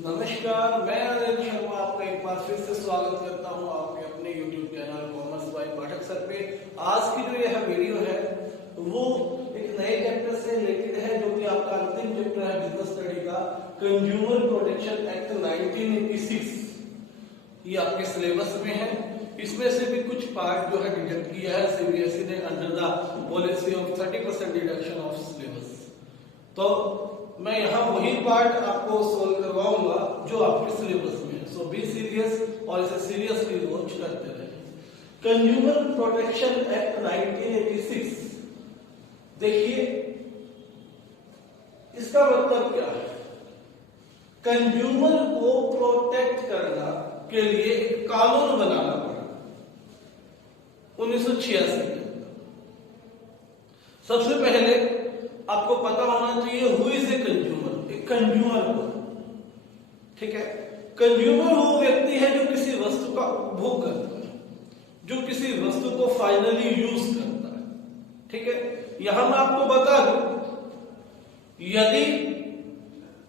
नमस्कार, मैं अनिल शर्मा आपका एक बार फिर से स्वागत करता हूं आपके अपने YouTube channel commerce by Pathak sir पे। आज की जो यह वीडियो है वो एक नए चैप्टर से रिलेटेड है जो कि आपका अंतिम चैप्टर है बिजनेस स्टडी का, कंज्यूमर प्रोटेक्शन एक्ट 1986। ये आपके सिलेबस में है। इसमें से भी कुछ पार्ट जो है डिडक्ट किया है सीबीएसई ने under the policy of 30% deduction of syllabus. तो मैं यहाँ वही पार्ट आपको सोल्व करवाऊंगा जो आपके सिलेबस में है। सो बी सीरियस और इसे सीरियसली वॉच करते रहे। कंज्यूमर प्रोटेक्शन एक्ट 1986, देखिए इसका मतलब क्या है। कंज्यूमर को प्रोटेक्ट करना के लिए एक कानून बनाना पड़ा 1986 में। सबसे पहले आपको पता होना चाहिए हु इज ए कंज्यूमर। एक कंज्यूमर को, ठीक है, कंज्यूमर वो व्यक्ति है जो किसी वस्तु का उपभोग करता है, जो किसी वस्तु को फाइनली यूज करता है, ठीक है। यहां मैं आपको बता दूं, यदि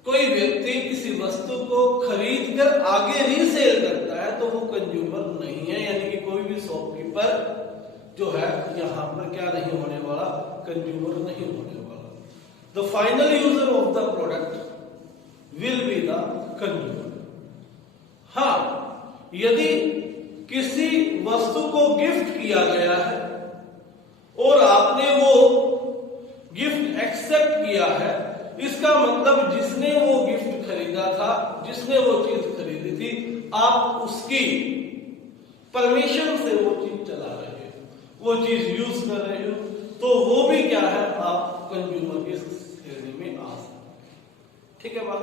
कोई व्यक्ति किसी वस्तु को खरीद कर आगे रीसेल करता है तो वो कंज्यूमर नहीं है, यानी कि कोई भी शॉपकीपर जो है यहां पर क्या नहीं होने वाला, कंज्यूमर नहीं होने वाला। The final user of the product will be the consumer. हाँ, यदि किसी वस्तु को गिफ्ट किया गया है और आपने वो गिफ्ट एक्सेप्ट किया है, इसका मतलब जिसने वो गिफ्ट खरीदा था, जिसने वो चीज खरीदी थी, आप उसकी परमिशन से वो चीज चला रहे हो, वो चीज यूज कर रहे हो, तो वो भी क्या है, आप कंज्यूमर के श्रेणी में आ सकते, ठीक है बात।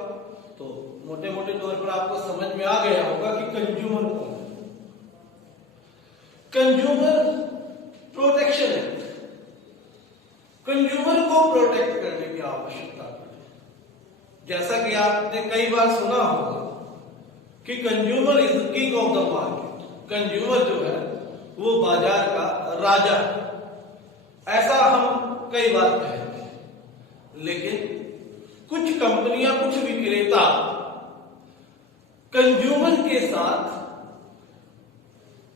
तो मोटे मोटे तौर पर आपको समझ में आ गया होगा कि कंज्यूमर कौन है। कंज्यूमर प्रोटेक्शन एक्ट, कंज्यूमर को प्रोटेक्ट करने की आवश्यकता है। जैसा कि आपने कई बार सुना होगा कि consumer is the king of the market. Consumer जो है वो बाजार का राजा है, ऐसा हम कई बार कहते हैं। लेकिन कुछ कंपनियां, कुछ विक्रेता कंज्यूमर के साथ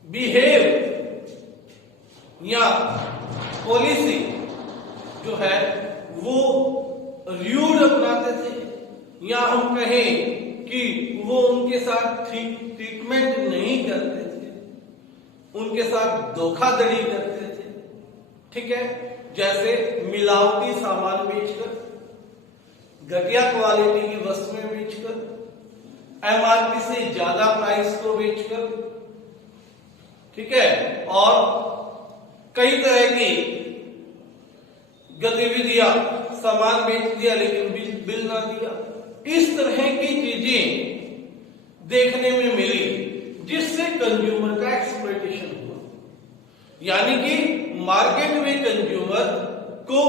बिहेव या पॉलिसी जो है वो र्यूड अपनाते थे, या हम कहें कि वो उनके साथ ट्रीटमेंट नहीं करते थे, उनके साथ धोखाधड़ी करते थे, ठीक है। जैसे मिलावटी सामान बेचकर, घटिया क्वालिटी की वस्तुएं बेचकर, एमआरपी से ज्यादा प्राइस को बेचकर, ठीक है, और कई तरह की गतिविधियां, सामान बेच दिया लेकिन बिल ना दिया, इस तरह की चीजें देखने में मिली, जिससे कंज्यूमर का एक्सप्लॉयटेशन हुआ। यानी कि मार्केट में कंज्यूमर को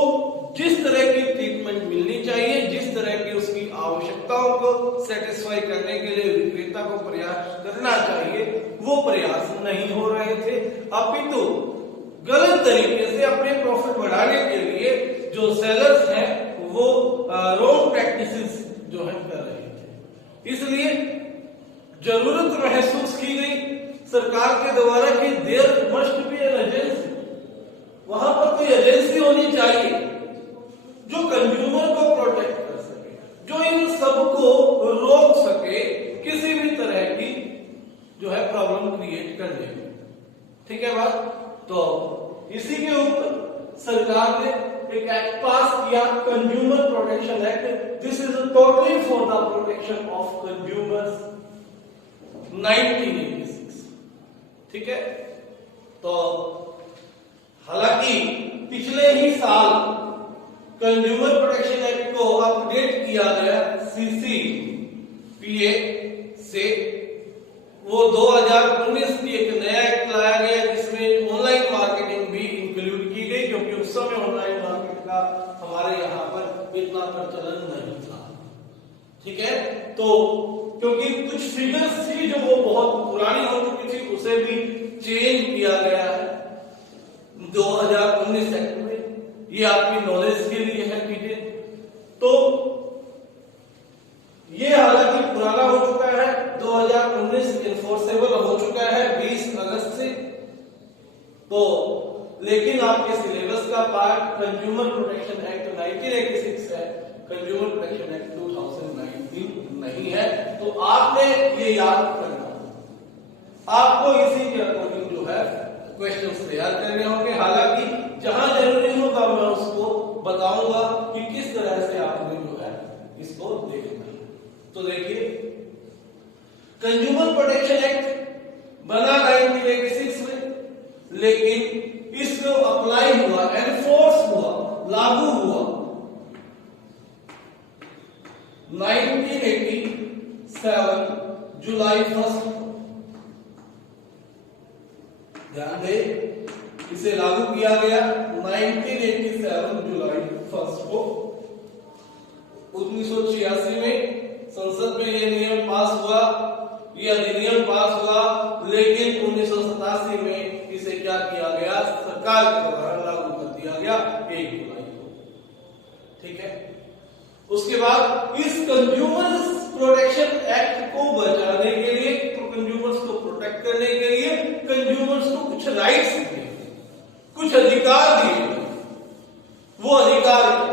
जिस तरह की ट्रीटमेंट मिलनी चाहिए, जिस तरह की उसकी आवश्यकताओं को सेटिस्फाई करने के लिए विक्रेता को प्रयास करना चाहिए, वो प्रयास नहीं हो रहे थे, अपितु गलत तरीके से अपने प्रॉफिट बढ़ाने के लिए जो सेलर्स हैं वो रॉन्ग प्रैक्टिसेस जो है कर रहे थे। इसलिए जरूरत महसूस की गई सरकार के द्वारा कि there must be an agency, वहां पर कोई एजेंसी होनी चाहिए जो कंज्यूमर को प्रोटेक्ट कर सके, जो इन सबको रोक सके किसी भी तरह की जो है प्रॉब्लम क्रिएट करने में, ठीक है बात। तो इसी के ऊपर सरकार ने एक एक्ट पास किया, consumer protection act. This is totally for the protection of consumers 1986, ठीक है। तो हालांकि पिछले ही साल कंज्यूमर प्रोटेक्शन एक्ट को अपडेट किया गया सीसीपीए से, वो 2019 की एक नया एक्ट लाया गया जिसमें ऑनलाइन मार्केटिंग भी इंक्लूड की गई, क्योंकि उस समय ऑनलाइन मार्केट का हमारे यहाँ पर इतना प्रचलन नहीं था, ठीक है। तो क्योंकि कुछ फिगर्स थी जो वो बहुत पुरानी हो चुकी थी, उसे भी चेंज किया गया है 2019 एक्ट में। ये आपकी नॉलेज के लिए है चीजें। तो ये हालांकि पुराना जुर्माना हो चुका है 2019 इन्फोर्सेबल हो चुका है 20 अगस्त से। तो लेकिन आपके सिलेबस का पार्ट कंज्यूमर प्रोटेक्शन एक्ट 1986 है, कंज्यूमर प्रोटेक्शन एक्ट 2019 नहीं है। तो आपने ये याद करना, आपको इसी के अकॉर्डिंग जो है क्वेश्चंस तैयार करने होंगे। हालांकि जहां जरूरी होगा मैं उसको बताऊंगा कि किस तरह से आपने जो है इसको देखना है। तो देखिए, कंज्यूमर प्रोटेक्शन एक्ट बना 1986 में, लेकिन इसको अप्लाई हुआ, एनफोर्स हुआ, लागू हुआ 1987 जुलाई 1 ध्यान दे, इसे लागू किया गया 1987 जुलाई 1 को। 1986 में संसद में ये नियम पास हुआ, ये अधिनियम पास हुआ, लेकिन 1987 में इसे क्या किया गया, सरकार के द्वारा लागू कर दिया गया 1 जुलाई को। ठीक है, उसके बाद इस कंज्यूमर्स प्रोटेक्शन एक्ट को बचाने के लिए, तो कंज्यूमर्स को प्रोटेक्ट करने के लिए कंज्यूमर्स को कुछ राइट्स दिए, कुछ अधिकार दिए। वो अधिकार क्या है,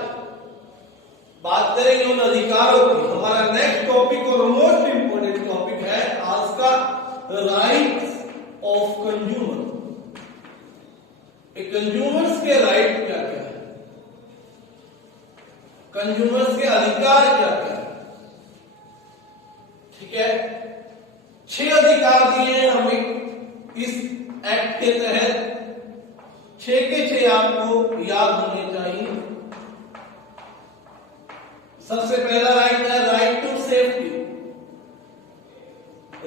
बात करेंगे उन अधिकारों की। हमारा नेक्स्ट टॉपिक और मोस्ट इंपोर्टेंट टॉपिक है आज का, राइट्स ऑफ कंज्यूमर। कंज्यूमर्स के राइट क्या क्या है, कंज्यूमर्स के अधिकार क्या क्या है। ठीक है, 6 अधिकार दिए हैं हमें इस एक्ट के तहत, 6 के 6 आपको याद होने चाहिए। सबसे पहला राइट है right to safety,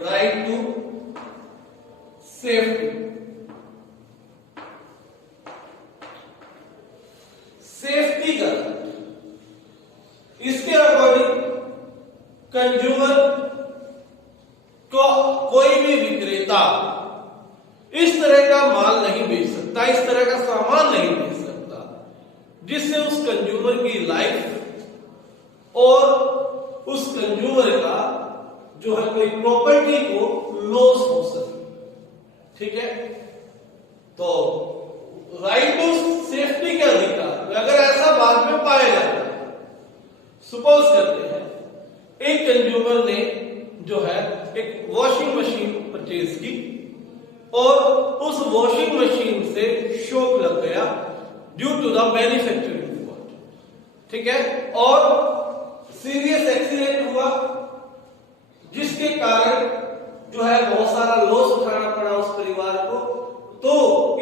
right to safety. Safety का इसके अकॉर्डिंग कंज्यूमर को कोई भी विक्रेता इस तरह का माल नहीं बेच सकता, इस तरह का सामान नहीं बेच सकता जिससे उस कंज्यूमर की लाइफ और उस कंज्यूमर का जो है कोई प्रॉपर्टी को लॉस हो सके। ठीक है, तो राइट टू सेफ्टी के अधिकार अगर ऐसा बाद में पाया जाता है, सपोज करते हैं एक कंज्यूमर ने जो है एक वॉशिंग मशीन परचेज की और उस वॉशिंग मशीन से शॉक लग गया due to the manufacturing fault. ठीक है, और सीरियस एक्सीडेंट हुआ जिसके कारण जो है बहुत सारा लॉस उठाना पड़ा उस परिवार को। तो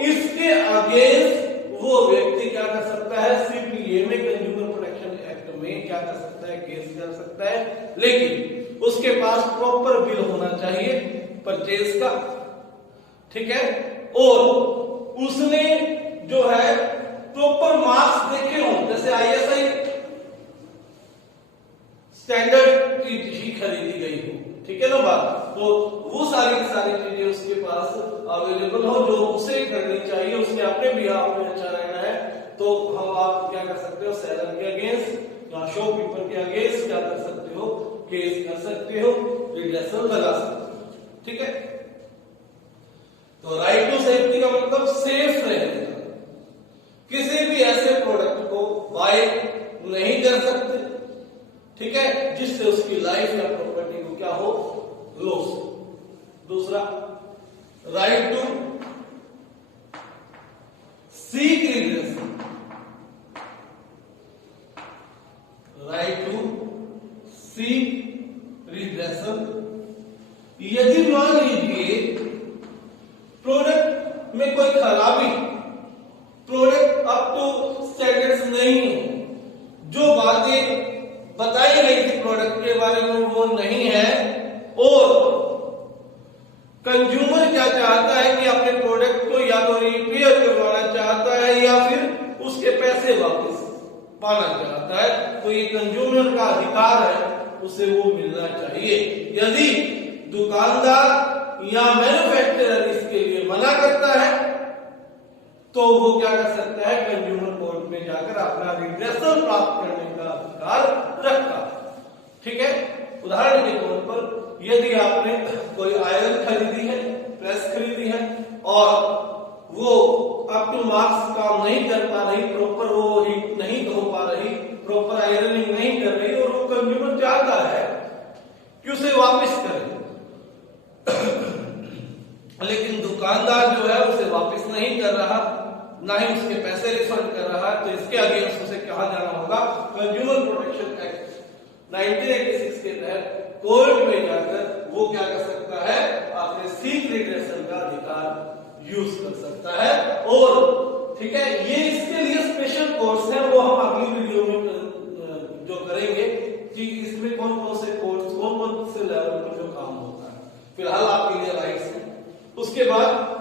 इसके अगेंस्ट वो व्यक्ति क्या कर सकता है, सीपीए में, कंज्यूमर प्रोटेक्शन एक्ट में क्या कर सकता है, केस कर सकता है। लेकिन उसके पास प्रॉपर बिल होना चाहिए परचेज का। ठीक है, और उसने जो है प्रॉपर मार्क्स देखे हो, जैसे आईएसआई स्टैंडर्ड की चीज खरीदी गई हो। ठीक है ना बात, तो वो सारी की सारी चीजें उसके पास अवेलेबल हो जो उसे करनी चाहिए, उसने अपने बिहाफ में अच्छा रहना है। तो हम आप क्या कर सकते हो, सेलर के अगेंस्ट या शॉपकीपर के अगेंस्ट क्या कर सकते हो, केस कर सकते हो, रिड्रेसल लगा सकते हो। ठीक है, तो राइट टू सेफ्टी का मतलब सेफ रहने का, किसी भी ऐसे प्रोडक्ट को बाय नहीं कर सकते। ठीक है, जिससे उसकी लाइफ या प्रॉपर्टी को क्या हो, लॉस। दूसरा, right to seek redressal, right to seek redressal. यदि मान लीजिए प्रोडक्ट में कोई खराबी, प्रोडक्ट अप टू स्टैंडर्ड्स नहीं है, जो बातें बताई गई थी प्रोडक्ट के बारे में वो नहीं है, और कंज्यूमर क्या चाहता है कि अपने प्रोडक्ट को या तो रिपेयर करवाना चाहता है या फिर उसके पैसे वापस पाना चाहता है, तो ये कंज्यूमर का अधिकार है, उसे वो मिलना चाहिए। यदि दुकानदार या मैन्युफैक्चरर इसके लिए मना करता है तो वो क्या कर सकता है, कंज्यूमर कोर्ट में जाकर अपना रिड्रेसल प्राप्त करने का अधिकार रखता है। ठीक है, उदाहरण के तौर पर यदि आपने कोई आयरन खरीदी है, प्रेस खरीदी है और वो अप टू मार्क्स काम नहीं कर पा रही, प्रॉपर वो हीट नहीं हो पा रही, प्रॉपर आयरनिंग नहीं कर रही और वो कंज्यूमर चाहता है कि उसे वापस करे, लेकिन दुकानदार जो है उसे वापस नहीं कर रहा, ना ही उसके पैसे रिफंड कर रहा है, तो इसके अगेंस्ट उसे कहा जाना होगा कंज्यूमर प्रोटेक्शन एक्ट 1986 के तहत कोर्ट में जाकर वो क्या कर सकता है, अपने सीक रिग्रेशन का अधिकार यूज कर सकता है। और ठीक है, ये इसके लिए स्पेशल कोर्स है, वो हम अगली वीडियो में जो करेंगे कि इसमें कौन कौन से कोर्स, कौन कौन से लेवल पर जो काम होता है। फिलहाल आपके लिए राइट्स है। उसके बाद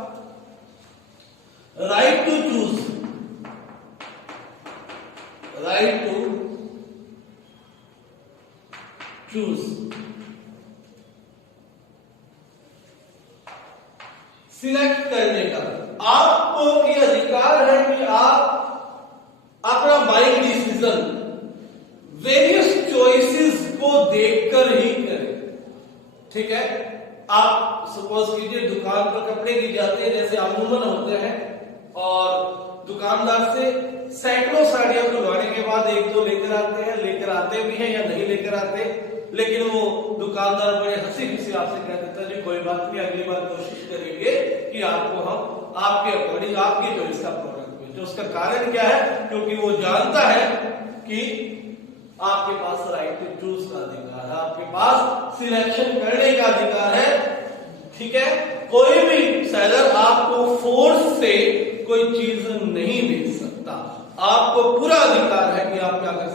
right to choose, right to choose, select करने का आपको ये अधिकार है कि आप अपना बाइंग डिसीजन वेरियस चॉइसेस को देखकर ही करें। ठीक है, आप सपोज कीजिए दुकान पर कपड़े की जाते हैं, जैसे अमूमन होते हैं, और दुकानदार से सैकड़ों साड़ियां खुलवाने के बाद एक दो लेकर आते हैं, लेकर आते भी हैं या नहीं लेकर आते, लेकिन वो दुकानदार बड़े हंसी खुशी आपसे कह देता है जी कोई बात नहीं, अगली बार कोशिश करेंगे कि आपको हम आपके अकॉर्डिंग आपकी चॉइस का प्रोडक्ट भेजें। उसका कारण क्या है, क्योंकि वो जानता है कि आपके पास राइट टू चूज का अधिकार है, आपके पास सिलेक्शन करने का अधिकार है। ठीक है, कोई भी सेलर आपको फोर्स से कोई चीज नहीं बेच सकता, आपको पूरा अधिकार है कि आप क्या कर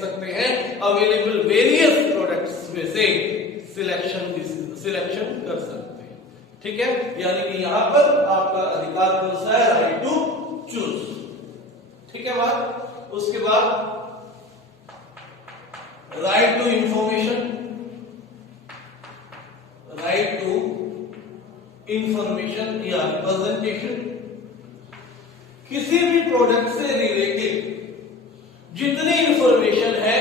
सकते हैं, अवेलेबल वेरियस प्रोडक्ट्स में से सिलेक्शन कर सकते हैं। ठीक है, यानी कि यहां पर आपका अधिकार कौन सा है, राइट टू चूज। ठीक है बात। उसके बाद right to information, right to information या रिप्रेजेंटेशन, किसी भी प्रोडक्ट से रिलेटेड जितनी इंफॉर्मेशन है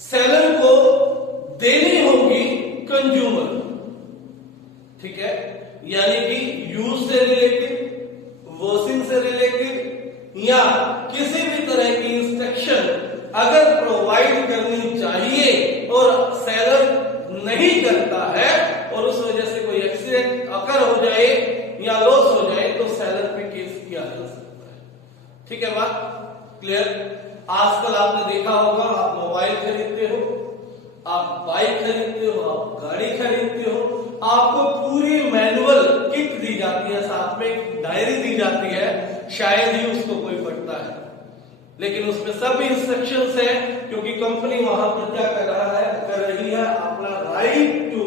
सेलर को देनी होगी कंज्यूमर। ठीक है, यानी कि यूज से रिलेटेड, वॉशिंग से रिलेटेड या किसी भी तरह की इंस्ट्रक्शन अगर प्रोवाइड करनी चाहिए और सेलर नहीं करता है और उस वजह से कोई एक्सीडेंट अकर हो जाए या लॉस हो जाए तो सेलर पे केस किया जा सकता है। ठीक है बात क्लियर। आजकल आपने देखा होगा, आप मोबाइल खरीदते हो, आप बाइक खरीदते हो, आप गाड़ी खरीदते हो, आपको पूरी मैनुअल किट दी जाती है, साथ में एक डायरी दी जाती है, शायद ही उसको कोई पढ़ता है, लेकिन उसमें सब इंस्ट्रक्शंस है, क्योंकि कंपनी वहां पर क्या कर रही है, अपना राइट टू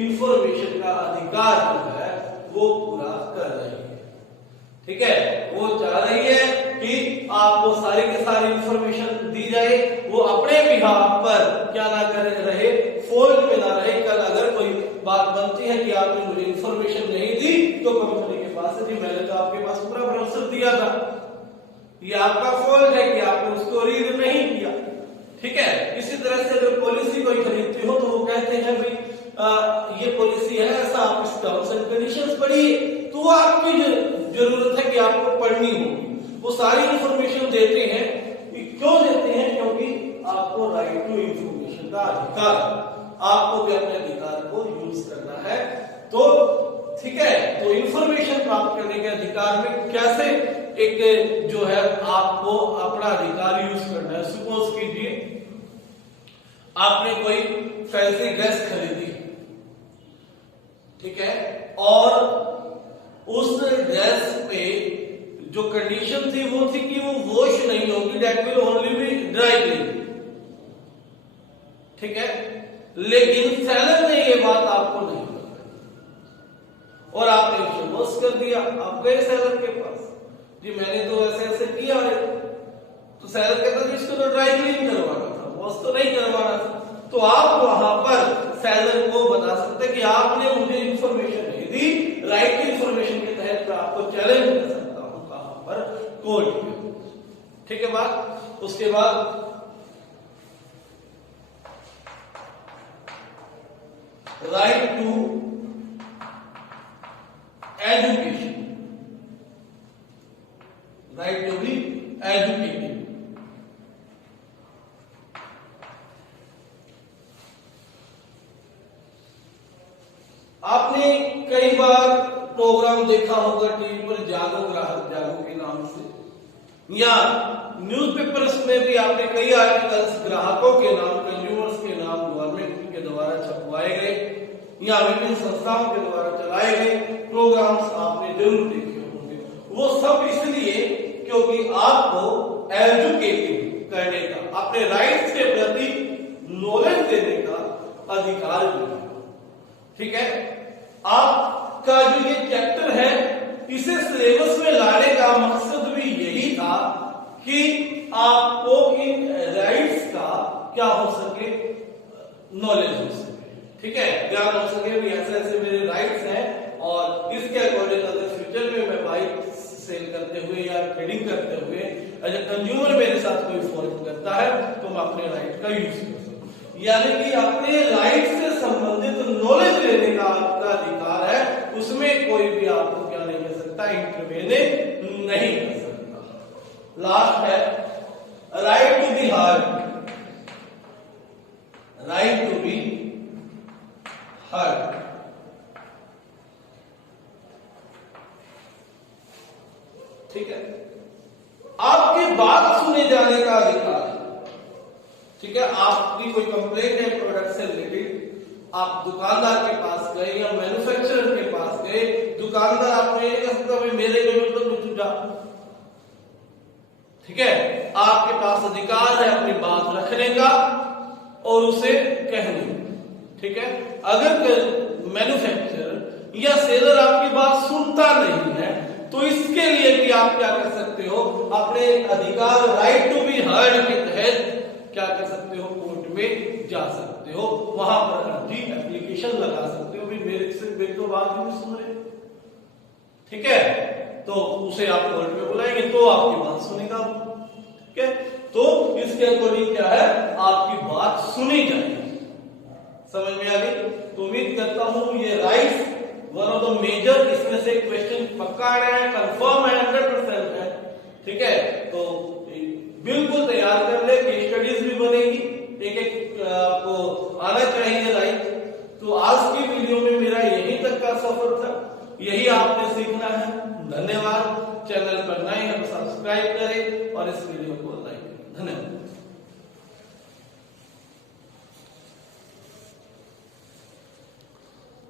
इंफॉर्मेशन का अधिकार जो है वो पूरा कर रही है। ठीक है, वो चाह रही है कि आपको सारी की सारी इंफॉर्मेशन दी जाए, वो अपने बिहाफ पर क्या ना करे रहे, फॉल्ट में ना रहे। कल अगर कोई बात बनती है कि आपने मुझे इंफॉर्मेशन नहीं दी तो कंपनी के पास है जी मैंने तो आपके पास पूरा भरोसा दिया था, ये आपका फॉल्ट है कि आपने उसको रीड नहीं किया। ठीक है, इसी तरह से अगर पॉलिसी कोई खरीदते हो तो वो कहते हैं भाई ये पॉलिसी है ऐसा, आप इस टर्म्स एंड कंडीशंस पढ़िए, तो आपकी जरूरत है कि आपको पढ़नी होगी। वो सारी इंफॉर्मेशन देते हैं, क्यों देते हैं, क्योंकि आपको राइट टू इंफॉर्मेशन का अधिकार, आपको भी अपने अधिकार को यूज करना है। तो ठीक है, तो इंफॉर्मेशन प्राप्त करने के अधिकार में कैसे एक जो है आपको अपना अधिकार यूज करना है। सपोज कीजिए आपने कोई फैंसी ड्रेस खरीदी, ठीक है, और उस ड्रेस पे जो कंडीशन थी वो थी कि वो वॉश नहीं होगी, that will only be dry clean. ठीक है, लेकिन सेलर ने ये बात आपको नहीं बताई और आपने उसे वॉश कर दिया। आप गए सेलर के पास, जी मैंने तो ऐसे ऐसे किया है, तो सेलर कहता है इसको तो ड्राई क्लीन करवाना था, वॉश तो नहीं करवाना था। तो आप वहां पर सेलर को बता सकते हैं कि आपने मुझे इंफॉर्मेशन नहीं दी, राइट इंफॉर्मेशन के तहत मैं आपको चैलेंज कर सकता हूं कहां पर, कोर्ट में। ठीक है बात। उसके बाद right to education, right to be educated. आपने कई बार प्रोग्राम देखा होगा टीवी पर, जागो ग्राहक जागो के नाम से, या न्यूज़पेपर्स में भी आपने कई आर्टिकल्स ग्राहकों के नाम, कंज्यूमर्स के नाम गवर्नमेंट के द्वारा छपवाए गए या विभिन्न संस्थाओं के द्वारा चलाए गए प्रोग्राम्स आपने जरूर देखे होंगे। वो सब इसलिए क्योंकि आपको एजुकेटेड करने का, अपने राइट्स के प्रति नॉलेज देने का अधिकार मिला। ठीक है, आपका जो ये चैप्टर है इसे सिलेबस में लाने का मकसद भी यही था कि आपको इन राइट्स का क्या हो सके, नॉलेज हो सके। ठीक है, ज्ञान हो सके भी ऐसे ऐसे मेरे राइट्स हैं और इसके अकॉर्डिंग अगर फ्यूचर में मैं बाइक सेल करते हुए या ट्रेडिंग करते हुए एज ए कंज्यूमर मेरे साथ कोई फॉल्ट करता है तो मैं अपने राइट का यूज कर सकूं। यानी कि अपने राइट से संबंधित नॉलेज लेने का आपका अधिकार है, उसमें कोई भी आपको क्या नहीं कर सकता, इंटरवेने नहीं कर सकता। लास्ट है right to be heard, right to be heard. ठीक है, आपकी बात सुने जाने का अधिकार है। ठीक है, आपकी कोई कंप्लेंट है प्रोडक्ट से रिलेटेड, आप दुकानदार के पास गए या मैन्युफैक्चरर के पास गए, दुकानदार आपने ये कह सकता है मेरे को मतलब तुझा। ठीक है, आपके पास अधिकार है अपनी बात रखने का और उसे कहने। ठीक है, अगर मैन्युफैक्चरर या सेलर आपकी बात सुनता नहीं है तो इसके लिए भी आप क्या कर सकते हो, अपने अधिकार राइट टू बी हर्ड के तहत क्या कर सकते हो, कोर्ट में जा सकते हो, वहां पर अर्जी एप्लीकेशन लगा सकते हो, भी मेरे तो बात ही नहीं सुन रहे। ठीक है, तो उसे आप कोर्ट में बुलाएंगे तो आपकी बात सुनेगा। ठीक है, तो इसके अकॉर्डिंग क्या है, आपकी बात सुनी जाएगी। समझ में आ गई? तो उम्मीद करता हूं ये rights one of the major, इसमें से क्वेश्चन पक्का है, कंफर्म है, 100% है। ठीक है, तो बिल्कुल तैयार कर ले, केस स्टडीज भी बनेगी, एक एक आपको आना चाहिए राइट। तो आज की वीडियो में मेरा यहीं तक का सफर था, यही आपने सीखना है। धन्यवाद। चैनल पर नए हैं तो सब्सक्राइब करें और इस वीडियो को लाइक करें। धन्यवाद।